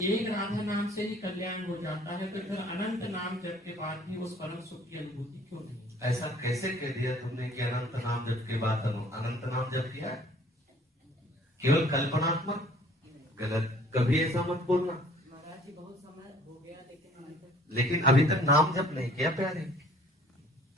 एक राधा नाम से ही कल्याण हो जाता है, तो फिर अनंत नाम जप के बाद भी उस परम सुख की अनुभूति क्यों नहीं? ऐसा कैसे कह दिया तुमने कि अनंत नाम जप के बाद अनंत नाम जप किया है? केवल कल्पनात्मक? गलत, कभी ऐसा मत बोलना। महाराज जी बहुत समय हो गया लेकिन अभी तक नाम जप नहीं किया प्यारे।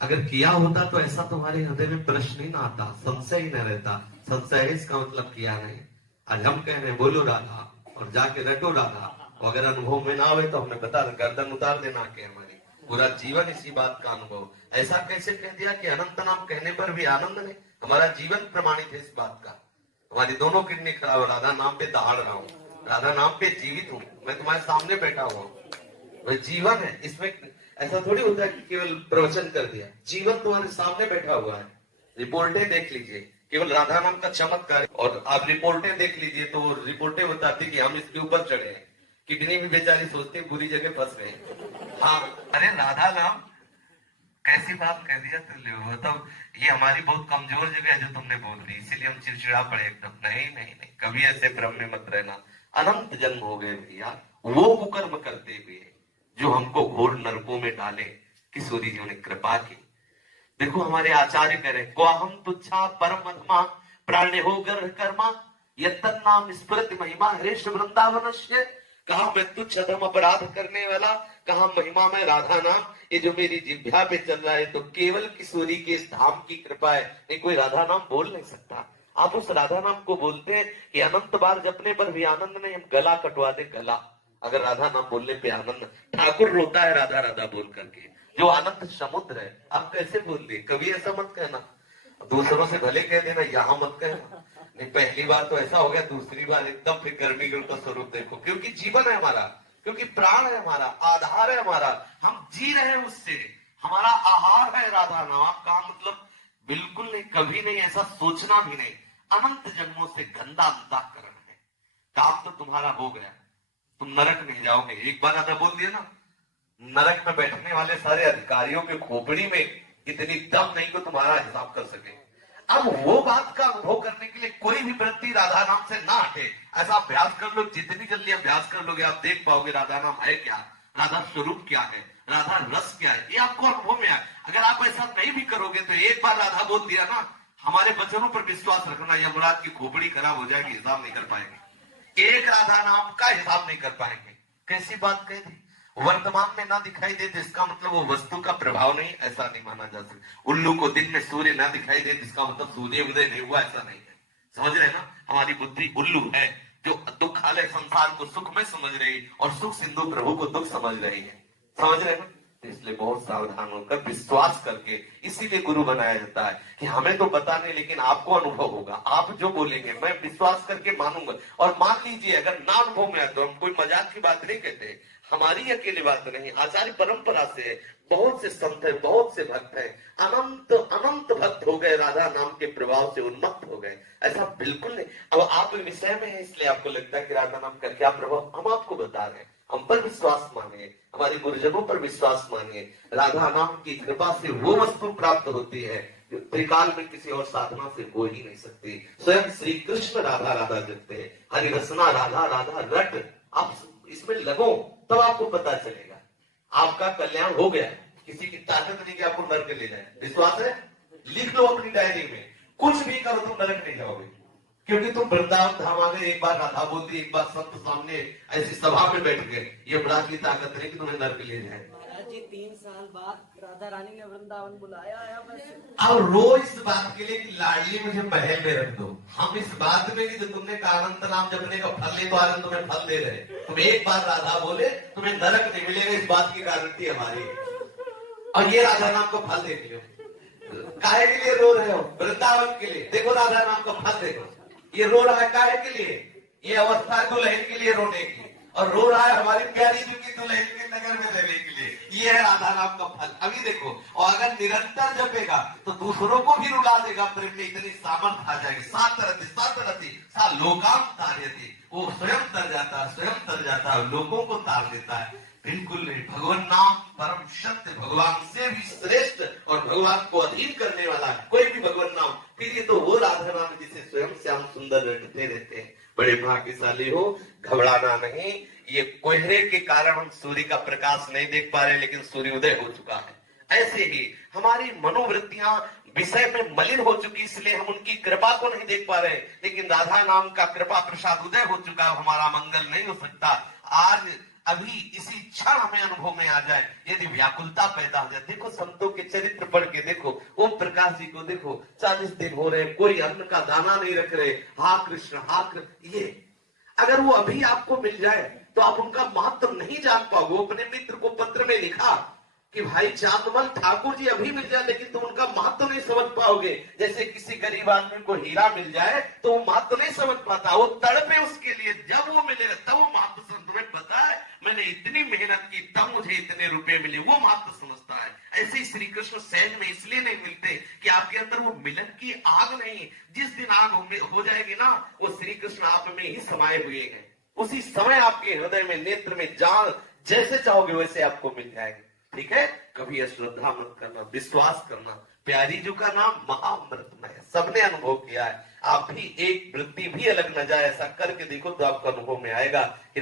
अगर किया होता तो ऐसा तुम्हारे हृदय में प्रश्न ही ना आता, संशय ही न रहता। संशय है इसका मतलब किया नहीं। आज हम कह रहे हैं बोलो राधा और जाके रटो राधा, अगर अनुभव में ना आवे तो हमें बता दे, गर्दन उतार देना के हमारी पूरा जीवन इसी बात का अनुभव। ऐसा कैसे कह दिया कि अनंत नाम कहने पर भी आनंद नहीं? हमारा जीवन प्रमाणित है इस बात का। हमारी दोनों किडनी खराब, राधा नाम पे दहाड़ रहा हूँ, राधा नाम पे जीवित हूँ, मैं तुम्हारे सामने बैठा हुआ हूँ। वह जीवन है, इसमें ऐसा थोड़ी होता है कि केवल प्रवचन कर दिया। जीवन तुम्हारे सामने बैठा हुआ है। रिपोर्टें देख लीजिए, केवल राधा नाम का चमत्कार। और आप रिपोर्टें देख लीजिए तो रिपोर्टें बताती कि हम इसके ऊपर चढ़े हैं, किडनी भी बेचारी सोचती बुरी जगह फंस रहे हैं। हाँ, अरे राधा नाम कैसी बात कह दिया तुमने, मतलब ये हमारी बहुत कमजोर जगह है जो तुमने बोल दी, इसीलिए हम चिड़चिड़ा पड़े एकदम। नहीं नहीं नहीं, कभी ऐसे भ्रम में मत रहना। अनंत जन्म हो गए भैया वो कुकर्म करते हुए जो हमको घोर नरकों में डाले, किशोरी जी ने कृपा की। देखो हमारे आचार्य कह रहे को हम तुच्छा परम अधमा प्राण्य हो गर्भ कर्मा यत्तन नाम स्मृति महिमा हरेश वृंदावन। कहा मैं तुच्छ अधम अपराध करने वाला, कहा महिमा में राधा नाम, ये जो मेरी जिह्वा पे चल रहा है तो केवल किशोरी के इस धाम की कृपा है, नहीं कोई राधा नाम बोल नहीं सकता। आप उस राधा नाम को बोलते हैं कि अनंत बार जपने पर भी आनंद नहीं, हम गला कटवा दे गला अगर राधा नाम बोलने पे आनंद। ठाकुर रोता है राधा राधा बोल करके, जो आनंद समुद्र है। आप कैसे बोल दिए? कभी ऐसा मत कहना, दूसरों से भले कह देना, यहाँ मत कहना। नहीं, पहली बार तो ऐसा हो गया, दूसरी बार एकदम फिर गर्मी का स्वरूप देखो। क्योंकि जीवन है हमारा, क्योंकि प्राण है हमारा, आधार है हमारा, हम जी रहे हैं उससे, हमारा आहार है राधा नाम का। मतलब बिल्कुल नहीं, कभी नहीं, ऐसा सोचना भी नहीं। अनंत जन्मों से गंदा अंतःकरण है, काम तो तुम्हारा हो गया, तुम नरक नहीं जाओगे। एक बार राधा बोल दिया ना, नरक में बैठने वाले सारे अधिकारियों के खोपड़ी में इतनी दम नहीं को तुम्हारा हिसाब कर सके। अब वो बात का अनुभव करने के लिए कोई भी वृत्ति राधा नाम से ना हटे, ऐसा अभ्यास कर लो। जितनी जल्दी अभ्यास कर लोगे आप देख पाओगे राधा नाम है क्या, राधा स्वरूप क्या है, राधा रस क्या है, ये आपको अनुभव में आए। अगर आप ऐसा नहीं भी करोगे तो एक बार राधा बोल दिया ना, हमारे वचनों पर विश्वास रखना, यमराज की खोपड़ी खराब हो जाएगी, हिसाब नहीं कर पाएंगे। एक राधा नाम का हिसाब नहीं कर पाएंगे। कैसी बात कह दी? वर्तमान में ना दिखाई दे तो इसका मतलब वो वस्तु का प्रभाव नहीं, ऐसा नहीं माना जा सकता। उल्लू को दिन में सूर्य ना दिखाई दे इसका मतलब सूर्य उदय नहीं हुआ, ऐसा नहीं है। समझ रहे ना, हमारी बुद्धि उल्लू है जो दुखालय संसार को सुख में समझ रही और सुख सिंधु प्रभु को दुख समझ रही है। समझ रहे ना, इसलिए बहुत सावधान होकर विश्वास करके, इसीलिए गुरु बनाया जाता है कि हमें तो पता नहीं लेकिन आपको अनुभव होगा, आप जो बोलेंगे मैं विश्वास करके मानूंगा। और मान लीजिए अगर ना अनुभव में आए तो हम कोई मजाक की बात नहीं कहते, हमारी अकेली बात नहीं, आचार्य परंपरा से बहुत से संत है, बहुत से भक्त है, अनंत अनंत भक्त हो गए, राधा नाम के प्रभाव से उन्मत्त हो गए। ऐसा बिल्कुल नहीं। अब आप विषय में है इसलिए आपको लगता है कि राधा नाम का क्या प्रभाव, हम आपको बता रहे हैं। हम पर विश्वास मानिए, हमारे गुरुजनों पर विश्वास मानिए। राधा नाम की कृपा से वो वस्तु प्राप्त होती है जो त्रिकाल में किसी और साधना से हो ही नहीं सकती। स्वयं श्री कृष्ण राधा राधा जपते हैं, हरि रसना राधा राधा रट। आप इसमें लगो तब आपको पता चलेगा, आपका कल्याण हो गया। किसी की ताकत नहीं कि आपको नरक ले जाए। विश्वास है? लिख लो अपनी डायरी में, कुछ भी करो तुम नरक नहीं जाओगे, क्योंकि तुम वृंदावन धाम आ गए, एक बार राधा बोल दी, एक बार संत सामने ऐसी सभा में बैठ गए, ये बड़ा की ताकत नहीं कि तुम्हें नरक ले जाए। महाराज जी 3 साल बाद राधा रानी ने वृंदावन बुलाया है, बस अब रो इस बात के लिए कि लाडली मुझे महल में रख दो। हम इस बात में नहीं, जो तुमने कहा अनंत नाम जपने का फल ले तो आनंद तुम्हें फल दे रहे, तुम एक बार राधा बोले तुम्हें नरक नहीं मिलेगा, इस बात की गारंटी हमारी। और ये राधा नाम का फल देख लो, काहे के लिए रो रहे हो? वृंदावन के लिए। देखो राधा नाम का फल देखो, ये रो रहा है काहे के लिए? ये अवस्था है दुल्हन के लिए रोने की, और रो रहा है हमारी प्यारी जी की दुल्हन के नगर में रहने के लिए। ये है राधा नाम का फल। अभी देखो, और अगर निरंतर जपेगा तो दूसरों को भी रुला देगा, प्रेम में इतनी सामर्थ आ जाएगी। सातरति सातरति सा लोकाम तार्यति, वो स्वयं तर जाता है, स्वयं तर जाता है, लोगों को तार देता है। बिल्कुल नहीं, भगवान नाम परम सत्य, भगवान से भी श्रेष्ठ और भगवान को अधीन करने वाला कोई भी भगवान नाम। फिर ये तो वो राधा नाम जिसे स्वयं श्याम सुंदर रटते रहते हैं, बड़े भाग्यशाली हो, घबराना नहीं। ये कोहरे के कारण हम सूर्य का प्रकाश नहीं देख पा रहे, लेकिन सूर्योदय हो चुका है। ऐसे ही हमारी मनोवृत्तियां विषय में मलिन हो चुकी, इसलिए हम उनकी कृपा को नहीं देख पा रहे, लेकिन राधा नाम का कृपा प्रसाद उदय हो चुका है। हमारा मंगल नहीं हो सकता। आज अभी इसी क्षण हमें अनुभव में आ जाए, यदि व्याकुलता पैदा हो जाए। देखो संतों के चरित्र पढ़ के देखो, ओम प्रकाश जी को देखो, 40 दिन हो रहे, कोई अन्न का दाना नहीं रख रहे। हा कृष्ण हा कृष्ण, ये अगर वो अभी आपको मिल जाए तो आप उनका महत्व नहीं जान पाओगे। वो अपने मित्र को पत्र में लिखा कि भाई चांदमल ठाकुर जी अभी मिल जाए, लेकिन तुम उनका महत्व नहीं समझ पाओगे। जैसे किसी गरीब आदमी को हीरा मिल जाए तो वो महत्व नहीं समझ पाता, वो तड़पे उसके लिए। जब वो मिलेगा तब वो महत्व तुम्हें पता है, मैंने इतनी मेहनत की तब मुझे इतने रुपए मिले, वो महत्व समझता है। ऐसे ही श्री कृष्ण सहज में इसलिए नहीं मिलते कि आपके अंदर वो मिलन की आग नहीं। जिस दिन आग हो जाएगी ना, वो श्री कृष्ण आप में ही समाये हुए हैं। उसी समय आपके हृदय में, नेत्र में, जान जैसे चाहोगे वैसे आपको मिल जाएंगे। ठीक है, कभी अश्रद्धा मत करना, विश्वास करना। प्यारी जी का नाम महाअमृतमय है, सबने अनुभव किया है। आप भी एक वृत्ति भी अलग न जाए, ऐसा करके देखो तो आपका अनुभव में आएगा कि